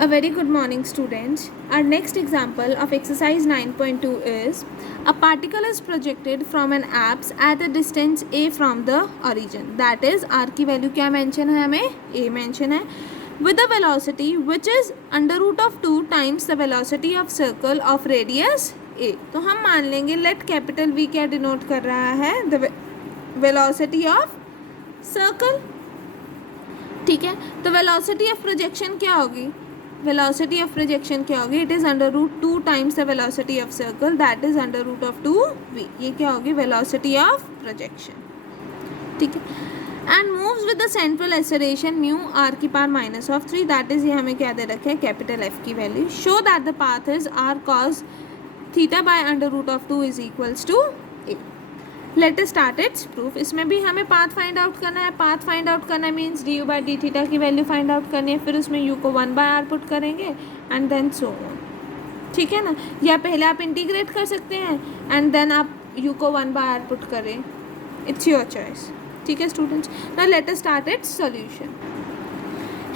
A very good morning, students. Our next example of exercise 9.2 is a particle is projected from an apse at a distance a from the origin. That is, r की value क्या mention है, हमें a mention है, with a velocity which is under root of 2 times the velocity of circle of radius a. तो हम मान लेंगे let capital V क्या डिनोट कर रहा है, the velocity of circle. ठीक है, तो वेलोसिटी ऑफ प्रोजेक्शन क्या होगी, वेलोसिटी ऑफ प्रोजेक्शन क्या होगी, it is under root 2 times the velocity of circle, that is under root of 2v. ये क्या होगी, वेलोसिटी ऑफ प्रोजेक्शन. ठीक है, and moves with the central acceleration mu R की पावर -3, दैट इज ये हमें क्या दे रखे हैं, कैपिटल एफ की value. Show that the path is R cos theta by under root of 2 is equals to A. Let us start it's proof. इसमें भी हमें पाथ फाइंड आउट करना है. पाथ फाइंड आउट करना means D you by D theta की वैल्यू find out करनी है, फिर उसमें यू को 1/r पुट करेंगे एंड देन सो ऑन. ठीक है ना, या पहले आप इंटीग्रेट कर सकते हैं एंड देन आप यू को 1/r पुट करें, इट्स योर चॉइस. ठीक है students, now let us start its solution.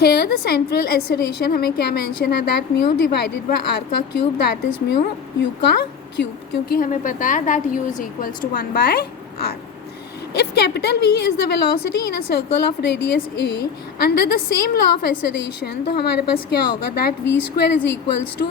Here the central acceleration हमें क्या मेंशन है, that mu divided by are का cube, that is mu u का क्यूब, क्योंकि हमें पता है that u is equals to 1/r. If capital V is the velocity in a circle of radius a under the same law of acceleration, तो हमारे पास क्या होगा, that v square is equals to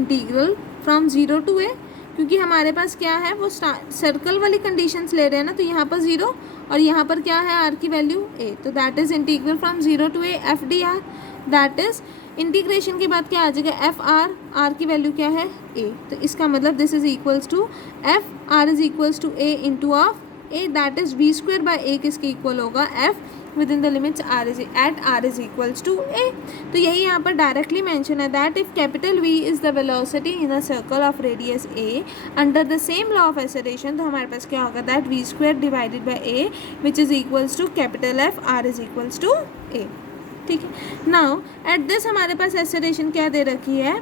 integral from 0 to a, क्योंकि हमारे पास क्या है, वो सर्कल वाली कंडीशंस ले रहे हैं ना, तो यहाँ पर 0 और यहाँ पर क्या है, r की वैल्यू a, तो that is integral from 0 to a F D R. That is integration के बाद क्या आ जाएगा, एफ आर, आर की वैल्यू क्या है a, तो इसका मतलब this is equals to F R is equals to a into of a, that is v square by a किसके इक्वल होगा, f within the limits r is equals to a. तो यही यहाँ पर directly mention है that if capital v is the velocity in a circle of radius a under the same law of acceleration, तो हमारे पास क्या होगा, that v square divided by a which is equals to capital f, r is equals to a. ठीक है, now at this हमारे पास acceleration क्या दे रखी है,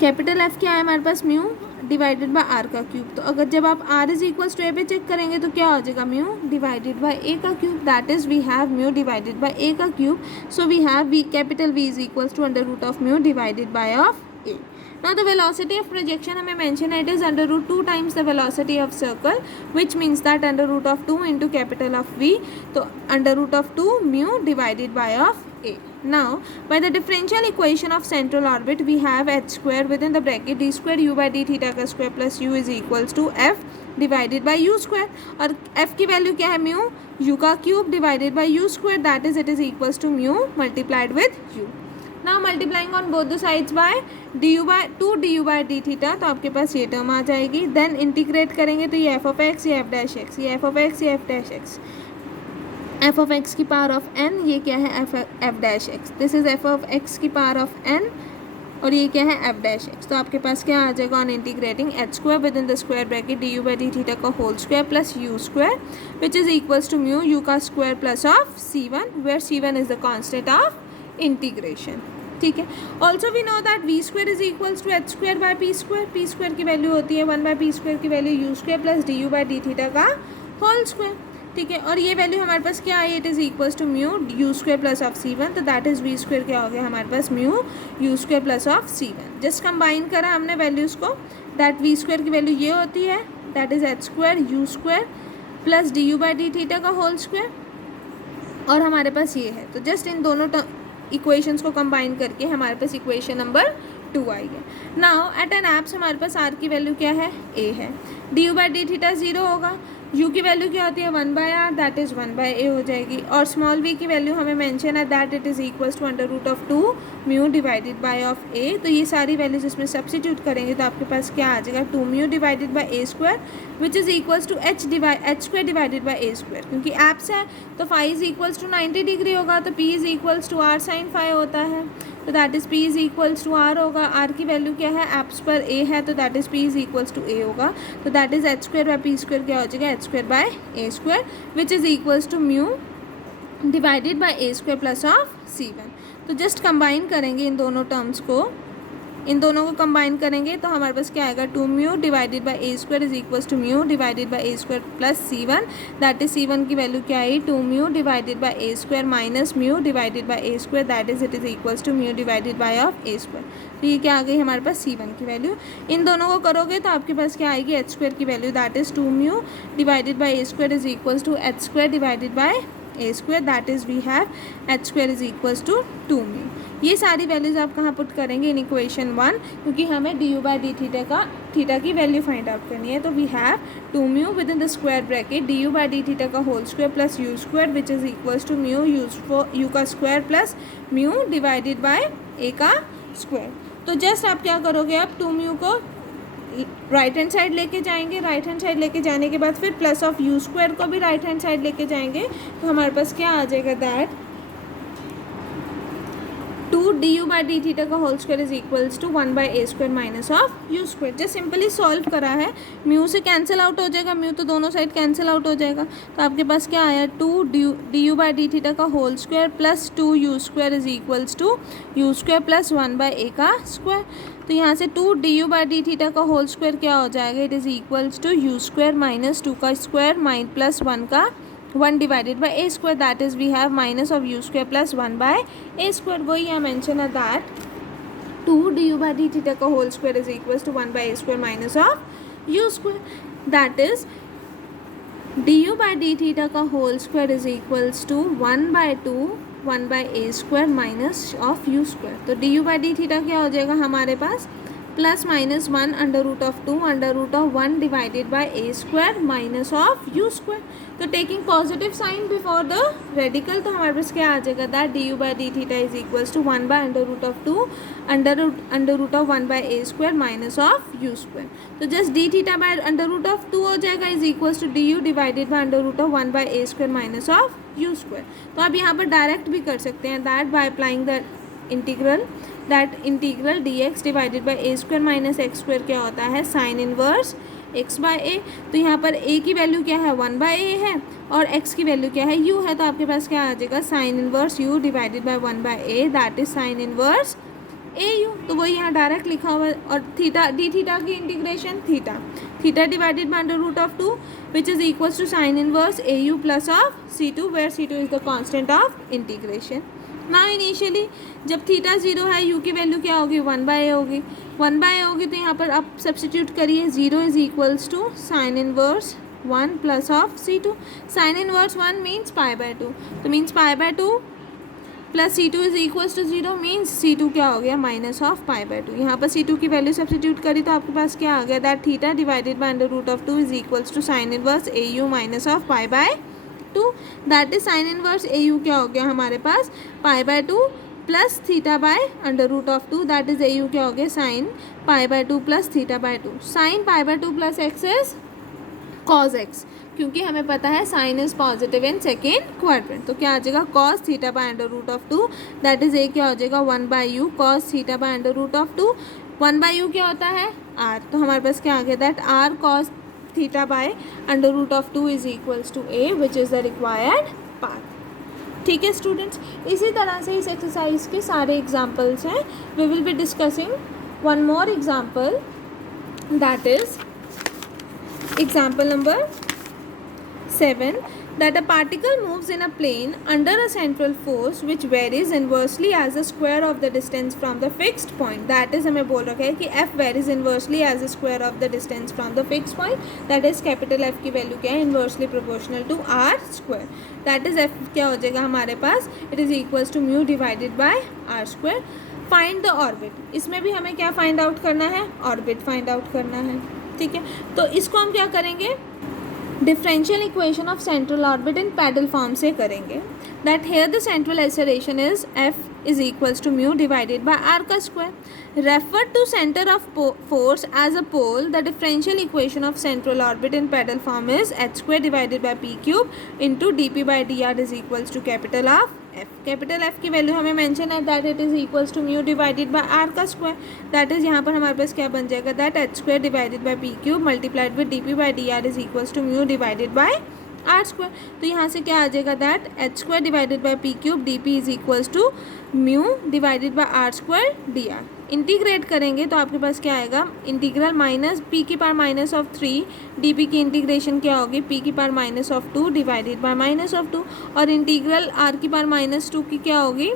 कैपिटल f क्या है हमारे पास, म्यू डिवाइडेड बाय आर का क्यूब. तो अगर जब आप r इज इक्वल्स टू ए पे चेक करेंगे तो क्या हो जाएगा, म्यू डिवाइडेड बाय ए का cube, that is we have mu divided by a का cube, so we have v capital v is equals to under root of mu divided by of a. Now the velocity of projection हमें mention है, it is under root 2 times the velocity of circle, which means that under root of 2 into capital of v, तो under root of 2 mu divided by of a. Now by the differential equation of central orbit we have h square within the bracket d square u by d theta का square plus u is equals to f divided by u square, और f की value क्या है, mu u का cube divided by u square, that is it is equals to mu multiplied with u. Now multiplying on both the sides by du by d theta, तो आपके पास ये term आ जाएगी. Then integrate करेंगे तो ये f of x, ये f dash x, ये f of x, ये f dash x, F of x की पावर ऑफ एन, ये क्या है, F dash x, this is F of x की पावर ऑफ एन, और ये क्या है, एफ डैश एक्स. तो आपके पास क्या आ जाएगा, on integrating h square within the square bracket d you by D theta का whole square plus u square which is equals to mu u का square plus of c1, where c1 is the constant of integration. ठीक है, also we know that v square is equals to H square by p square, p square की value होती है 1/p square की value u square plus D you by D theta का whole square. ठीक है, और ये वैल्यू हमारे पास क्या है, it is equals to mu you square plus of c1, तो दैट इज़ वी स्क्वायर क्या हो गया हमारे पास, mu you square plus of c1. Just combine करा हमने वैल्यूज़ को, दैट वी स्क्वायर की वैल्यू ये होती है, that is h square u square plus D you by D theta का होल स्क्वायर, और हमारे पास ये है. तो जस्ट इन दोनों इक्वेशंस को कंबाइन करके हमारे पास इक्वेशन नंबर 2 आई है. नाउ एट एन एप्स हमारे पास r की वैल्यू क्या है, a है, D you by D theta 0 होगा, u की वैल्यू क्या होती है 1/r, दैट इज़ 1/a हो जाएगी, और स्मॉल v की वैल्यू हमें मेंशन है that it is equals to under root of 2 mu divided by of a. तो ये सारी वैल्यूज इसमें सब्सिट्यूट करेंगे तो आपके पास क्या आ जाएगा, 2 mu divided by a square which is equals to h square divided by a square, क्योंकि एप्स है तो phi is equals to 90 degree होगा, तो p is equals to r sine phi होता है, तो that is p is equals to r होगा. r की वैल्यू क्या है, एप्स पर a है, तो that is p is equals to a होगा, तो that is h square by p square क्या हो जाएगा, h square by a square which is equals to mu divided by a square plus of c1. तो just combine करेंगे इन दोनों terms को इन दोनों को कंबाइन करेंगे तो हमारे पास क्या आएगा, 2 mu divided by A square is equals to mu divided by A square plus C1, that is C1 की वैल्यू क्या आई, 2 mu divided by A square minus mu divided by A square, that is it is equals to mu divided by of A square. तो ये क्या आ गई हमारे पास C1 की वैल्यू। इन दोनों को करोगे तो आपके पास क्या आएगी, एच स्क्वायर की value, that is 2 mu divided by A square is equals to H square divided by A square, that is we have H square is equals to 2 mu. ये सारी वैल्यूज आप कहाँ पुट करेंगे, in equation 1, क्योंकि हमें डी you by D theta की वैल्यू फाइंड आउट करनी है। तो we have 2 mu within the square bracket d you by D theta का whole square plus u square which is equals to mu u का square plus mu divided by ए का square. तो just आप क्या करोगे, आप 2 mu को right hand side लेके जाएंगे, राइट हैंड साइड लेके जाने के बाद फिर प्लस ऑफ यू स्क्वायर को भी राइट हैंड साइड लेके जाएंगे, तो हमारे पास क्या आ जाएगा, that 2 D you by D theta का whole square is equals to 1 by A square minus of you square. Just simply solve करा है, म्यू से कैंसिल आउट हो जाएगा, म्यू तो दोनों साइड कैंसिल आउट हो जाएगा। तो आपके पास क्या आया, 2 D you by D theta का whole square plus 2 U square is equals to U square plus 1 by ए का स्क्वायर। तो यहाँ से 2 D you by D theta का होल स्क्वायर क्या हो जाएगा, it is equals to U square minus 2 का स्क्वायर माइन प्लस 1 का 1 divided by A square, that is we have minus of you square plus 1 by A square. वही यहाँ mention है that 2 D you by D theta का whole square is equals to 1 by A square minus of you square, that is D you by D theta का whole square is equals to 1 by A square minus of you square. तो D you by D theta क्या हो जाएगा हमारे पास, plus minus 1 under root of 2 under root of 1 divided by A square minus of you square. तो taking positive sine before the radical, तो हमारे पास क्या आ जाएगा, that D you by D theta is equals to 1 by under root of 2 under root of 1 by A square minus of you square. तो just D theta by under root of 2 हो जाएगा is equals to D U divided by under root of 1 by A square minus of you square. तो आप यहाँ पर direct भी कर सकते हैं, that by applying the integral, that integral D x divided by A square minus x square क्या होता है, साइन इनवर्स एक्स बाय ए। तो यहाँ पर ए की वैल्यू क्या है, 1 बाय ए है, और एक्स की वैल्यू क्या है, यू है। तो आपके पास क्या आ जाएगा, sine inverse U divided by 1 by A, that is sine inverse A U. तो वही यहाँ डायरेक्ट लिखा हुआ है। और थीटा डी थीटा की integration theta divided by under root of 2 which is equals to sine inverse A U plus of C2 where C2 is the constant of integration. ना initially जब थीटा 0 है, you की value क्या होगी, 1 by ए होगी, 1 by ए होगी। तो यहाँ पर आप सब्सटीट्यूट करिए, 0 is equals to sine inverse 1 plus of C2। Sine inverse 1 means pi by 2, तो means pi by 2 plus C2 is equals to 0 means C2 क्या हो गया, माइनस ऑफ पाई बाय 2। यहाँ पर C2 की वैल्यू सब्सटीट्यूट करी तो आपके पास क्या आ गया, that theta divided by under root of 2 is equals to sine inverse A U minus of pi by 2, that is sine inverse A U क्या हो गया हमारे पास, pi by 2 plus theta by under root of 2, that is A U क्या हो गया, sine pi by 2 plus theta by 2। Sine pi by 2 plus X is cos X, क्योंकि हमें पता है sine is positive in second quadrant. तो क्या आ जाएगा, cos theta by under root of 2, that is A क्या हो जाएगा, 1 by U cos theta by under root of 2। 1 by U क्या होता है, आर। तो हमारे पास क्या आ गया, that R cos theta by under root of 2 is equals to A which is the required path. ठीक है स्टूडेंट्स, इसी तरह से इस एक्सरसाइज के सारे एग्जाम्पल्स हैं। We will be discussing one more example, that is example number 7, that a particle moves in a plane under a central force which varies inversely as the square of the distance from the fixed point. That is हमें बोल रखा है कि f varies inversely as the square of the distance from the fixed point. That is capital F की value क्या है, inversely proportional to r square. That is f क्या हो जाएगा हमारे पास, it is equals to mu divided by r square. Find the orbit. इसमें भी हमें क्या find out करना है, orbit find out करना है। ठीक है, तो इसको हम क्या करेंगे, differential equation of central orbit in pedal form से करेंगे। That here the central acceleration is F is equals to mu divided by are का square. Refer to centre of force as a pole, the differential equation of central orbit in pedal form is H square divided by P cube into D P by D R is equals to capital of F. Capital F की value हमें mention है, that it is equals to mu divided by are का square. That is यहाँ पर हमारे पास क्या बन जाएगा, that H square divided by P cube multiplied with D P by D R is equals to mu divided by R square. तो यहाँ से क्या आ जाएगा, that H square divided by P cube D P is equals to mu divided by R square D are. Integrate करेंगे तो आपके पास क्या आएगा, इंटीग्रल माइनस पी की पावर माइनस ऑफ 3 डी की इंटीग्रेशन क्या होगी, पी की power minus of 2 divided by minus of 2, और इंटीग्रल आर की पावर माइनस 2 की क्या होगी,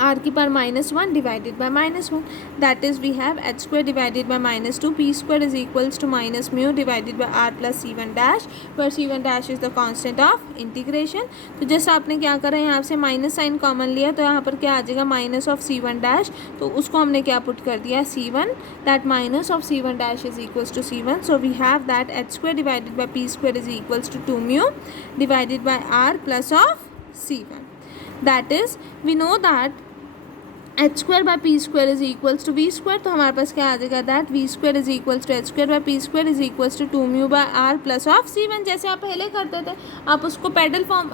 आर की power -1 divided by -1, that is we have h square divided by -2 p square is equals to minus mu divided by r plus c1 dash, where c1 dash is the constant of integration. तो जैसे आपने क्या करा, यहाँ से minus sign common लिया तो यहाँ पर क्या आ जाएगा, माइनस ऑफ c1 डैश, तो उसको हमने क्या पुट कर दिया, c1, that minus of c1 dash is equals to c1, so we have that h square divided by p square is equals to 2 mu divided by r plus of c1, that is we know that h square by P square is equals to v square, तो हमारे पास क्या आ जाएगा, that v square is equals to h square by P square is equals to 2 mu by r plus of c1। जैसे आप पहले करते थे, आप उसको पैडल फॉर्म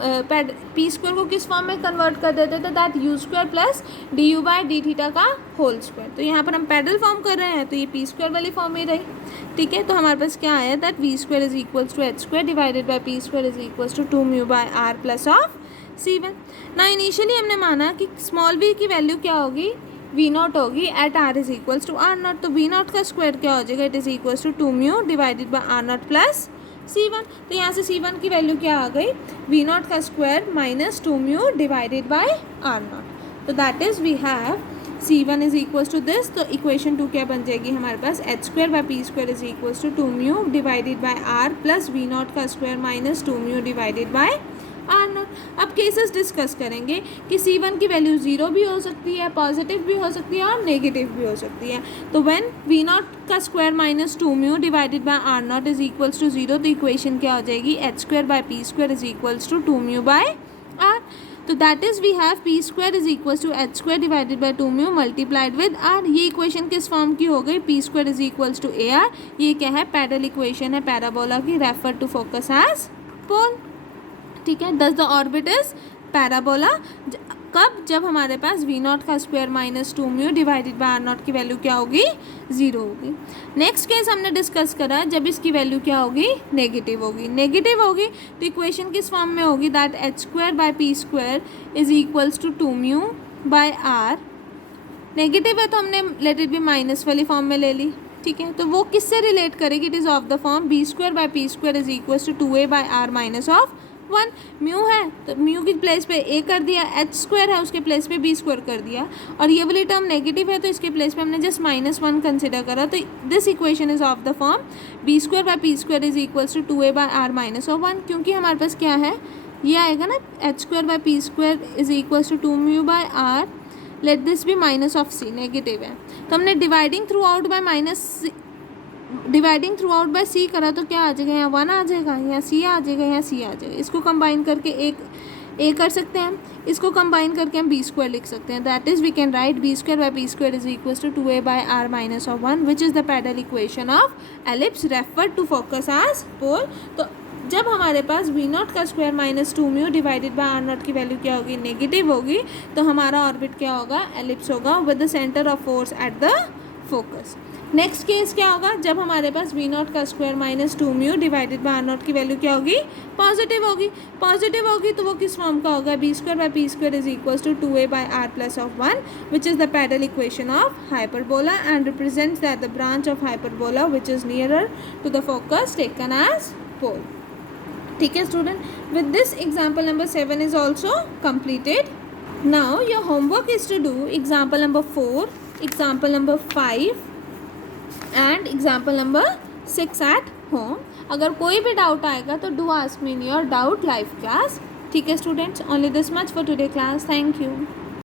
पी स्क्वायर को किस फॉर्म में कन्वर्ट कर देते थे, that u square plus D u by d theta का होल स्क्वायर। तो यहाँ पर हम पैडल फॉर्म कर रहे हैं तो ये पी स्क्वायर वाली फॉर्म ही रही, ठीक है। तो हमारे पास क्या आया, that v square is equals to h square divided by P square is equals to 2 mu by r plus of c1। ना इनिशियली हमने माना कि स्मॉल v की वैल्यू क्या होगी, वी नॉट होगी at r is equals to r naught, तो v naught का स्क्वायर क्या हो जाएगा, it is equals to 2 mu divided by are naught plus c1। तो यहाँ से c1 की वैल्यू क्या आ गई, वी नॉट का square minus 2 mu divided by are naught, तो that is we have c1 is equals to this. तो इक्वेशन 2 क्या बन जाएगी हमारे पास, h square by P square is equals to 2 mu divided by r plus V naught का square minus 2 mu divided by are naught. अब cases discuss करेंगे कि c1 की वैल्यू 0 भी हो सकती है, पॉजिटिव भी हो सकती है और नेगेटिव भी हो सकती है। तो व्हेन वी नॉट का square minus 2 mu divided by are naught is equals to 0, तो इक्वेशन क्या हो जाएगी, h square by P square is equals to 2 mu by R. तो that is we have P square is equals to h square divided by 2 mu multiplied with r। ये equation किस form की हो गई, P square is equals to A are. ये क्या है, parallel equation है पैराबोला की, refer to focus as pole, ठीक है। दस द ऑर्बिट इज पैराबोला, कब, जब हमारे पास वी नॉट का square minus 2 mu divided by are naught की वैल्यू क्या होगी, 0 होगी। नेक्स्ट केस हमने डिस्कस करा जब इसकी वैल्यू क्या होगी, नेगेटिव होगी। नेगेटिव होगी तो इक्वेशन किस फॉर्म में होगी, that h square by P square is equals to 2 mu by r. Negative है तो हमने लेट इट बी माइनस वाली फॉर्म में ले ली, ठीक है। तो वो किससे रिलेट करेगी, it is of the form b square by P square is equals to 2a by are minus of 1। Mu है तो म्यू की प्लेस पे a कर दिया, h स्क्वायर है उसके प्लेस पे b स्क्वायर कर दिया, और ये वाली टर्म नेगेटिव है तो इसके प्लेस पे हमने जस्ट -1 कंसिडर करा। तो this equation is of the form b square by P square is equals to 2a by are minus of 1, क्योंकि हमारे पास क्या है, ये आएगा ना, h square by P square is equals to 2 mu by r, let this be minus of c, negative है तो हमने dividing throughout by c करा तो क्या आ जाएगा, यहाँ 1 आ जाएगा, यहाँ सी आ जाएगा, यहाँ सी आ जाएगा। इसको कंबाइन करके एक ए कर सकते हैं, इसको कंबाइन करके हम बी स्क्वायर लिख सकते हैं, that is we can write B square by P square is equals to 2a by are minus of 1 which is the parallel equation of ellipse refer to focus as pole. तो जब हमारे पास we naught का square minus 2 mu divided by are naught की value क्या होगी, negative होगी, तो हमारा ऑर्बिट क्या होगा, एलिप्स होगा with the centre of force at the focus. Next case क्या होगा, जब हमारे पास वी नॉट का square minus 2 mu divided by are naught की वैल्यू क्या होगी, पॉजिटिव होगी। पॉजिटिव होगी तो वो किस फॉर्म का होगा, B square by P square is equals to 2a by R plus of 1 which is the parallel equation of hyperbola and represents that the branch of hyperbola which is nearer to the focus taken as pole, ठीक है student. With this example number 7 is also completed. Now your homework is to do example number 4, example number 5 and example number 6 at home. अगर कोई भी doubt आएगा तो do ask me in your doubt live class, ठीक है students. Only this much for today class. Thank you.